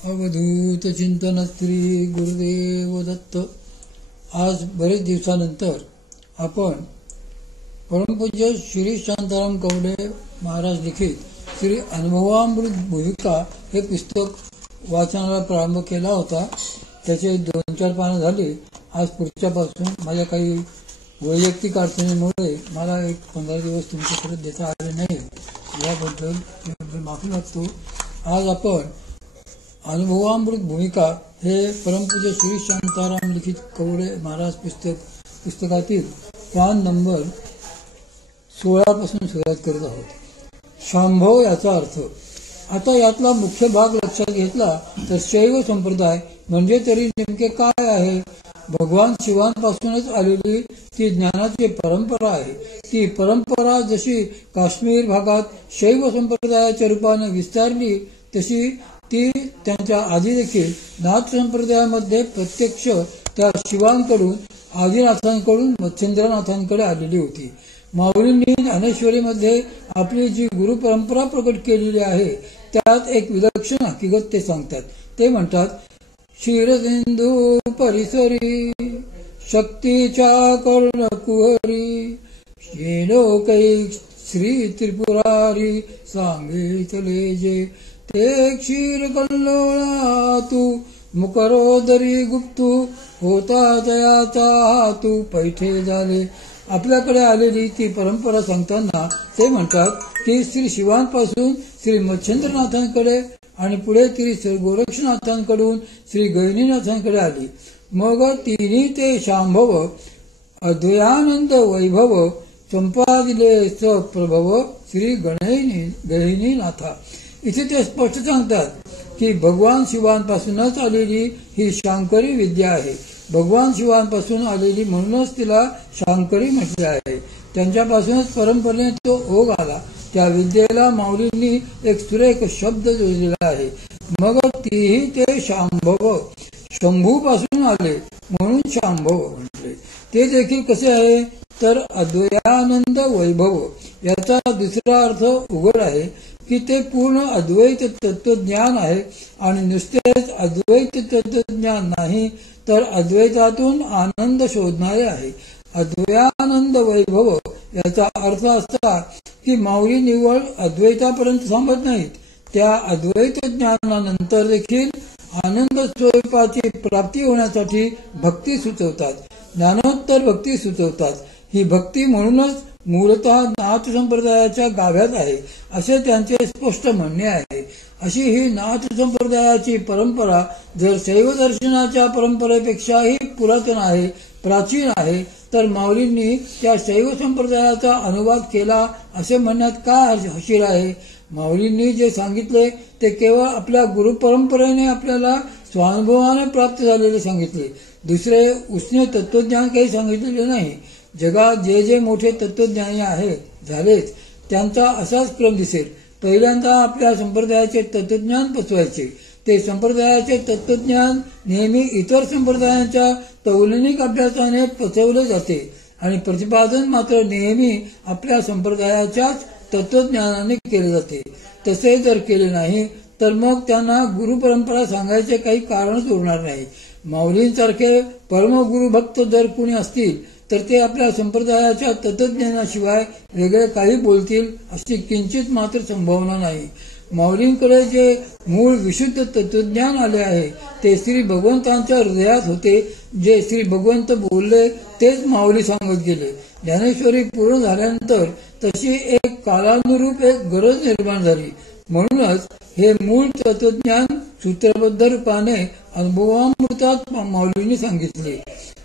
अवधूत चिंतन श्री गुरुदेव दत्त. आज बरेच दिवसानंतर आपण परमपूज्य श्री शांताराम कवडे महाराज लिखित श्री अनुभवामृत भूमिका हे पुस्तक वाचनाला प्रारंभ केला होता. त्याचे 2-4 पानं झाली. आज पुढच्यापासून माझ्या काही वैयक्तिक अडचणीमुळे मला एक 15 दिवस तुमच्याकडे देता आले नाही. याबद्दल माफी मागतो. आज आपण अनुभवामृत भूमिका हे परमपूज्य श्री शांताराम लिखित कवडे महाराज पुस्तकातील पान नंबर 16 पासून सुरुवात करत आहोत. शांभव याचा अर्थ. आता यातला मुख्य भाग लक्षात घेतला तर शैव संप्रदाय म्हणजे तरी नेमके काय आहे? भगवान शिवांपासूनच आलेली ती ज्ञानाची परंपरा आहे. ती परंपरा जशी काश्मीर भागात शैव संप्रदायाच्या रूपाने विस्तारली तशी ती त्यांच्या आधी देखील नाथ संप्रदायामध्ये प्रत्यक्ष त्या शिवांकडून आदिनाथांकडून मच्छिंद्रनाथांकडे आलेली होती. माऊलींनी ज्ञानेश्वरीमध्ये आपली जी गुरु परंपरा प्रकट केलेली आहे त्यात एक विलक्षण हकीकत ते सांगतात. ते म्हणतात, क्षीरसिंधू परिसरी शक्तीच्या कर्णकुहरी येलोकै श्री त्रिपुरारी सांगितले जे ते क्षीर कल्लोळा तू मुकरोदरी गुप्तू होता तयाचा तू पैठे झाले. आपल्याकडे आलेली ती परंपरा सांगताना ते म्हणतात की श्री शिवांपासून श्री मच्छिंद्रनाथांकडे आणि पुढे ती श्री गोरक्षनाथांकडून श्री गहिनीनाथांकडे आली. मग तिन्ही ते शांभव अद्वयानंद वैभव संपादिले सप्रभव श्री गहिनीनाथा. इथे ते स्पष्ट सांगतात की भगवान शिवांपासूनच आलेली ही शांकरी विद्या आहे. भगवान शिवांपासून आलेली म्हणूनच तिला शांकरी म्हटले आहे. त्यांच्यापासूनच परंपरेने तो ओघ आला. त्या विद्येला माऊलींनी एक सुरेख शब्द जोडलेला आहे. मग तीही ते शांभव शंभू पासून आले म्हणून शांभव म्हटले. ते देखील कसे आहे तर अद्वयानंद वैभव. याचा दुसरा अर्थ उघड आहे की ते पूर्ण अद्वैत तत्वज्ञान आहे आणि नुसतेच अद्वैत तत्वज्ञान नाही तर अद्वैतातून आनंद शोधणारे आहे. अद्वयानंद वैभव याचा अर्थ असा की माऊली निव्वळ अद्वैतापर्यंत थांबत नाहीत. त्या अद्वैत ज्ञानानंतर देखील आनंद स्वरूपाची प्राप्ती होण्यासाठी भक्ती सुचवतात, ज्ञानोत्तर भक्ती सुचवतात. ही भक्ती म्हणूनच मूलतः नाथ संप्रदायाच्या गाभ्यात आहे असे त्यांचे स्पष्ट म्हणणे आहे. अशी ही नाथ संप्रदायाची परंपरा जर शैव दर्शनाच्या परंपरेपेक्षाही पुरातन आहे, प्राचीन आहे, तर माऊलींनी त्या शैव संप्रदायाचा अनुवाद केला असे म्हणण्यात काय हशीर आहे? माऊलींनी जे सांगितले ते केवळ आपल्या गुरु परंपरेने आपल्याला स्वानुभवाने प्राप्त झालेले सांगितले. दुसरे उसने तत्वज्ञान काही सांगितलेले नाही. जगात जे जे मोठे तत्वज्ञानी आहेत झालेच त्यांचा असाच क्रम दिसेल. पहिल्यांदा आपल्या संप्रदायाचे तत्वज्ञान पचवायचे. ते संप्रदायाचे तत्वज्ञान नेहमी इतर संप्रदायांच्या तौलनिक अभ्यासाने पचवले जाते आणि प्रतिपादन मात्र नेहमी आपल्या संप्रदायाच्याच तत्वज्ञानाने केले जाते. तसे जर केले नाही तर मग त्यांना गुरु परंपरा सांगायचे काही कारणच उरणार नाही. माऊलींसारखे परमगुरुभक्त जर कुणी असतील तर ते आपल्या संप्रदायाच्या तत्वज्ञानाशिवाय वेगळे काही बोलतील अशी किंचित मात्र संभावना नाही. माऊलींकडे जे मूळ विशुद्ध तत्वज्ञान आले आहे ते श्री भगवंतांच्या हृदयात होते. जे श्री भगवंत बोलले तेच माऊली सांगत गेले. ज्ञानेश्वरी पूर्ण झाल्यानंतर तशी एक कालानुरूप एक गरज निर्माण झाली. म्हणूनच हे मूळ तत्वज्ञान सूत्रबद्ध रूपाने अनुभवामृतात माऊलींनी सांगितले.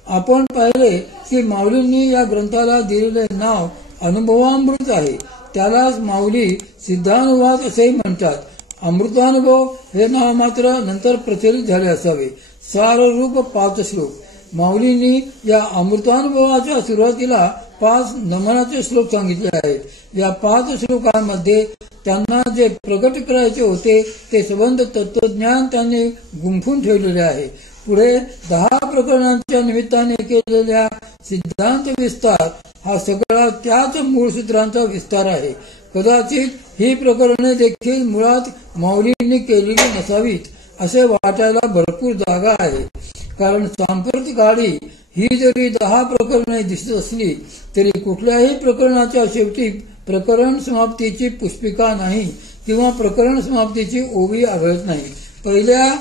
आपण पाहिले की माऊलींनी या ग्रंथाला दिलेले नाव अनुभवामृत आहे. त्यालाच माऊली सिद्धानुवाद असेही म्हणतात. अमृतानुभव हे नाव मात्र नंतर प्रचलित झाले असावे. साररूप 5 श्लोक. माऊलींनी या अमृतानुभवाच्या सुरुवातीला 5 नमनाचे श्लोक सांगितले आहेत. या 5 श्लोकांमध्ये त्यांना जे प्रकट करायचे होते ते संबंध तत्वज्ञान त्यांनी गुंफून ठेवलेले आहे. पुढे 10 प्रकरणांच्या निमित्ताने केलेल्या सिद्धांत विस्तार हा सगळा त्याच मूळ सूत्रांचा विस्तार आहे. कदाचित ही प्रकरणे देखील मुळात माऊलींनी केलेली नसावीत असे वाटायला भरपूर जागा आहे. कारण सांप्रतिक काळी ही जरी 10 प्रकरणे दिसत असली तरी कुठल्याही प्रकरणाच्या शेवटी प्रकरण समाप्तीची पुष्पिका नाही किंवा प्रकरण समाप्तीची ओवी आढळत नाही. पहिल्या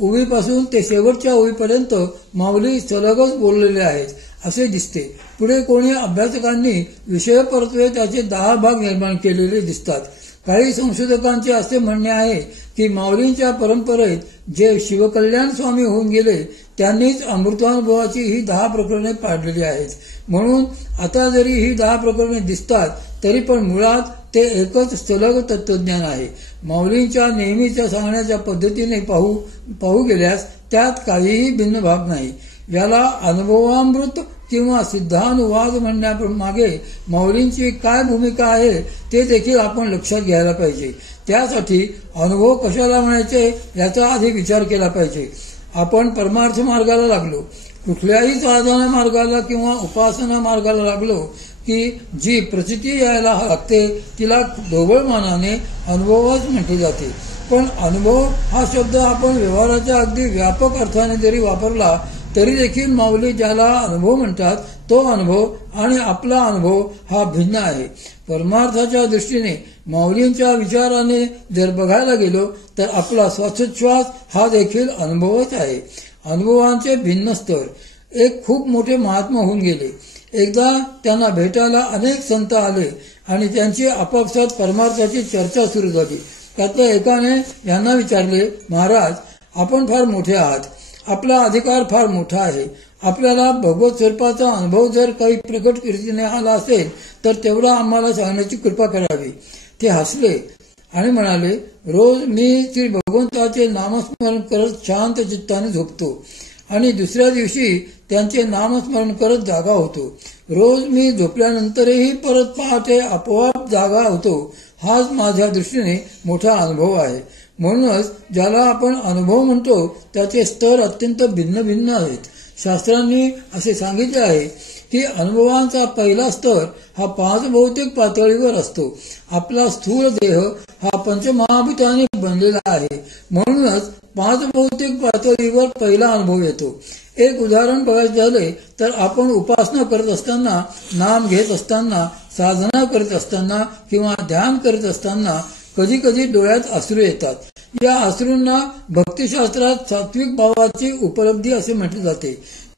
ओवीपासून ते शेवटच्या ओवीपर्यंत माऊली सलगच बोललेले आहेत असे दिसते. पुढे कोणी अभ्यासकांनी विषय परत्वे त्याचे 10 भाग निर्माण केलेले दिसतात. काही संशोधकांचे असे म्हणणे आहे की माऊलींच्या परंपरेत जे शिवकल्याण स्वामी होऊन गेले त्यांनीच अमृतानुभवाची ही 10 प्रकरणे पाडलेली आहेत. म्हणून आता जरी ही 10 प्रकरणे दिसतात तरी पण मुळात ते एकच सलग तत्वज्ञान आहे. माऊलींच्या नेहमीच्या सांगण्याच्या पद्धतीने पाहू गेल्यास त्यात काहीही भिन्न भाग नाही. याला अनुभवामृत किंवा सिद्धानुवाद म्हणण्यामागे माऊलींची काय भूमिका आहे ते देखील आपण लक्षात घ्यायला पाहिजे. त्यासाठी अनुभव कशाला म्हणायचे याचा आधी विचार केला पाहिजे. आपण परमार्थ मार्गाला लागलो, कुठल्याही साधना मार्गाला किंवा उपासना मार्गाला लागलो की जी प्रचिती यायला लागते तिला ढोबळ मानाने अनुभवच म्हटले जाते. पण अनुभव हा शब्द आपण व्यवहाराच्या अगदी व्यापक अर्थाने जरी वापरला तरी देखील माऊली ज्याला अनुभव म्हणतात तो अनुभव आणि आपला अनुभव हा भिन्न आहे. परमार्थाच्या दृष्टीने माऊलींच्या विचाराने जर बघायला गेलो तर आपला श्वासोच्छ्वास हा देखील अनुभवच आहे. अनुभवांचे भिन्न स्तर. एक खूप मोठे महात्मा होऊन गेले. एकदा त्यांना भेटायला अनेक संत आले आणि त्यांची आपापसात परमार्थाची चर्चा सुरू झाली. त्यातल्या एकाने यांना विचारले, महाराज आपण फार मोठे आहात, आपला अधिकार फार मोठा आहे, आपल्याला भगवत स्वरूपाचा अनुभव जर काही प्रकट रीतीने आला असेल तर तेवढा आम्हाला सांगण्याची कृपा करावी. ते हसले आणि म्हणाले, रोज मी श्री भगवंताचे नामस्मरण करत शांत चित्ताने झोपतो आणि दुसऱ्या दिवशी त्यांचे नामस्मरण करत जागा होतो. रोज मी झोपल्यानंतरही परत पहाटे आपोआप जागा होतो. हाच माझ्या दृष्टीने मोठा अनुभव आहे. म्हणूनच ज्याला आपण अनुभव म्हणतो त्याचे स्तर अत्यंत भिन्न भिन्न आहेत. शास्त्रांनी असे सांगितले आहे की अनुभवांचा पहिला स्तर हा 5 भौतिक पातळीवर असतो. आपला स्थूल देह हा पंचमहाभूतांनी बनलेला आहे. म्हणूनच 5 भौतिक पातळीवर पहिला अनुभव येतो. एक उदाहरण बघायचे झाले तर आपण उपासना करत असताना, नाम घेत असताना, साधना करत असताना किंवा ध्यान करत असताना कधी कधी डोळ्यात अश्रू येतात. या अश्रूंना भक्तिशास्त्रात सात्विक भावाची उपलब्धी असे म्हटले जाते.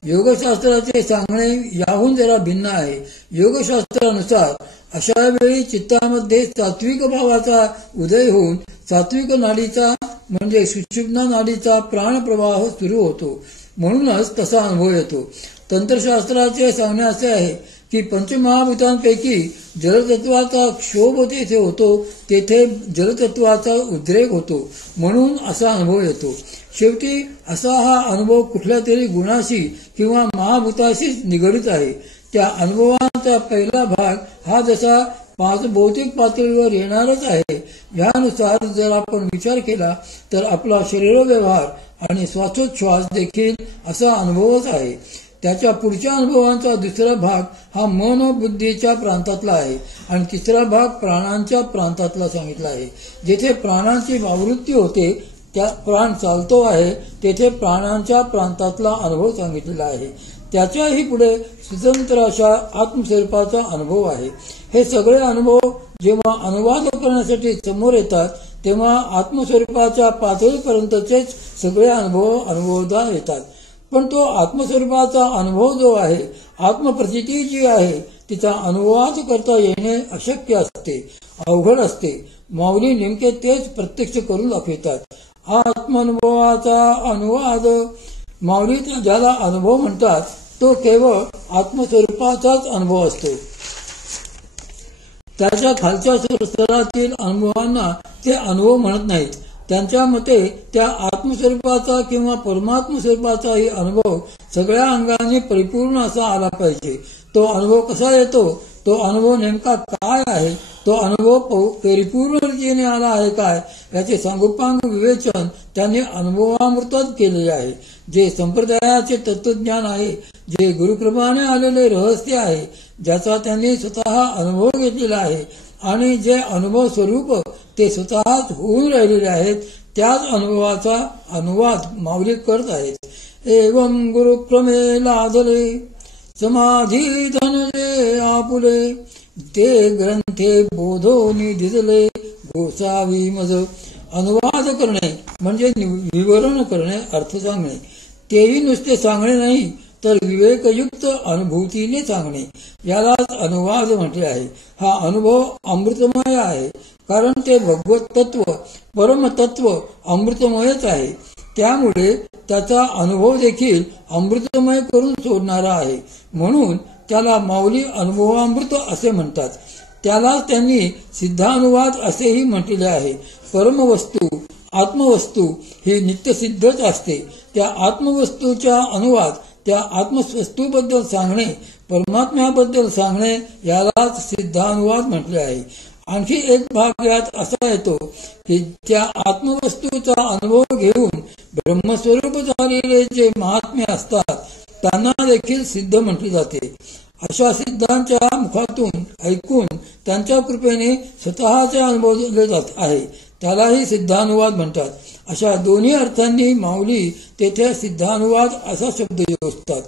योगशास्त्राचे सांगणे याहून जरा भिन्न आहे. योगशास्त्रानुसार अशा वेळी चित्तामध्ये सात्विक भावाचा उदय होऊन सात्विक नाडीचा म्हणजे सुषुम्ना नाडीचा प्राणप्रवाह सुरू होतो. म्हणूनच तसा अनुभव येतो. तंत्रशास्त्राचे सांगणे असे आहे की पंचमहाभूतांपैकी जलतत्वाचा क्षोभ जेथे होतो तेथे जलतत्वाचा उद्रेक होतो. म्हणून असा अनुभव येतो. शेवटी असा हा अनुभव कुठल्या तरी गुणाशी किंवा महाभूताशीच निगडित आहे. त्या अनुभवाचा पहिला भाग हा जसा 5 भौतिक पातळीवर येणारच आहे. यानुसार जर आपण विचार केला तर आपला शरीरव्यवहार आणि श्वासोच्छ्वास देखील असा अनुभवच आहे. त्याच्या पुढच्या अनुभवांचा दुसरा भाग हा मन व बुद्धीच्या प्रांतातला आहे आणि तिसरा भाग प्राणांच्या प्रांतातला सांगितला आहे. जेथे प्राणांची आवृत्ती होते त्या प्राण चालतो आहे तेथे प्राणांच्या प्रांतातला अनुभव सांगितलेला आहे. त्याच्याही पुढे स्वतंत्र अशा आत्मस्वरूपाचा अनुभव आहे. हे सगळे अनुभव जेव्हा अनुवाद करण्यासाठी समोर येतात तेव्हा आत्मस्वरूपाच्या पातळीपर्यंतचेच सगळे अनुभव अनुभवता येतात. पण तो आत्मस्वरूपाचा अनुभव जो आहे, आत्मप्रचिती जी आहे तिचा अनुवाद करता येणे अशक्य असते, अवघड असते. माऊली नेमके तेच प्रत्यक्ष करून दाखवितात. आत्मानुभवाचा अनुवाद. माऊली ज्याला अनुभव म्हणतात तो केवळ आत्मस्वरूपाचाच अनुभव असतो. त्याच्या खालच्या स्तरातील अनुभवांना ते अनुभव म्हणत नाहीत. त्यांच्या मते त्या आत्मस्वरूपाचा किंवा परमात्म स्वरूपाचाही अनुभव सगळ्या अंगाने परिपूर्ण असा आला पाहिजे. तो अनुभव कसा येतो, तो अनुभव नेमका काय आहे, तो अनुभव परिपूर्ण रीतीने आला आहे काय याचे सांगोपांग विवेचन त्यांनी अनुभवामृतात केलेले आहे. जे संप्रदायाचे तत्वज्ञान आहे, जे गुरुकृपाने आलेले रहस्य आहे, ज्याचा त्यांनी स्वतः अनुभव घेतलेला आहे आणि जे अनुभव स्वरूप ते स्वतःच होऊन राहिलेले आहेत त्याच अनुभवाचा अनुवाद माऊली करत आहेत। एवं गुरुक्रमे लादले समाधी धनले आपुले, ते ग्रंथे बोधोनी दिसले गोसावी मज। अनुवाद करणे म्हणजे विवरण करणे, अर्थ सांगणे, तेही नुसते सांगणे नाही तर विवेकयुक्त अनुभूतीने सांगणे, यालाच अनुवाद म्हटले आहे। हा अनुभव अमृतमय आहे, कारण ते भगवत तत्व परमतत्व अमृतमयच आहे। त्यामुळे त्याचा अनुभव देखील अमृतमय करून सोडणारा आहे, म्हणून त्याला माऊली अनुभवामृत असे म्हणतात। त्याला त्यांनी सिद्धानुवाद असेही म्हटले आहे। परमवस्तू आत्मवस्तू ही नित्यसिद्धच असते, त्या आत्मवस्तूचा अनुवाद त्या आत्मवस्तूबद्दल सांगणे, परमात्म्याबद्दल सांगणे, यालाच सिद्धानुवाद म्हटले आहे। आणखी एक भाग यात असा येतो की त्या आत्मवस्तूचा अनुभव घेऊन ब्रह्मस्वरूप झालेले जे महात्मे असतात त्यांना देखील सिद्ध म्हटले जाते। अशा सिद्धांच्या मुखातून ऐकून त्यांच्या कृपेने स्वतःचे अनुभवले जात आहे, त्यालाही सिद्धानुवाद म्हणतात। अशा दोन्ही अर्थांनी माऊली तेथे सिद्धानुवाद असा शब्द योजतात।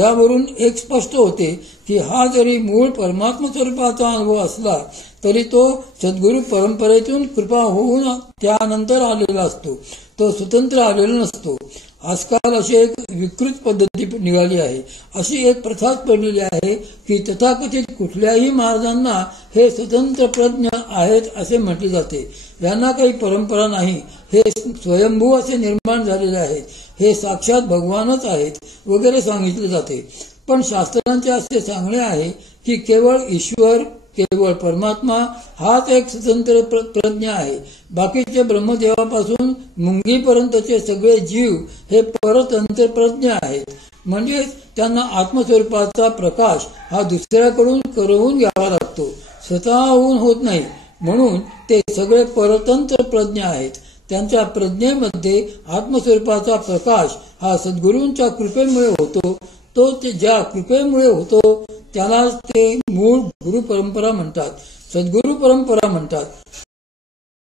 यावरून एक स्पष्ट होते की हा जरी मूळ परमात्म स्वरूपाचा अनुभव असला तरी तो सद्गुरू परंपरेतून कृपा होऊन त्यानंतर आलेला असतो, तो स्वतंत्र आलेला नसतो। आजकाल अशी एक विकृत पद्धती निघाली आहे, अशी एक प्रथाच पडलेली आहे की तथाकथित कुठल्याही महाराजांना हे स्वतंत्र प्रज्ञ आहेत असे म्हटले जाते। यांना काही परंपरा नाही, हे स्वयंभू असे निर्माण झालेले आहेत, हे साक्षात भगवानच आहेत वगैरे सांगितले जाते। पण शास्त्रांचे असे सांगणे आहे की केवळ ईश्वर, केवळ परमात्मा हाच एक स्वतंत्र प्रज्ञ आहे। बाकीचे ब्रह्मदेवापासून मुंगीपर्यंतचे सगळे जीव हे परतंत्र प्रज्ञ आहेत, म्हणजे त्यांना आत्मस्वरूपाचा प्रकाश हा दुसऱ्याकडून करवून घ्यावा लागतो, स्वतःहून होत नाही, म्हणून ते सगळे परतंत्र प्रज्ञ आहेत। त्यांच्या प्रज्ञेमध्ये आत्मस्वरूपाचा प्रकाश हा सद्गुरूंच्या कृपेमुळे होतो, तो ते ज्या कृपेमुळे होतो त्याला ते मूळ गुरु परंपरा म्हणतात, सद्गुरु परंपरा म्हणतात।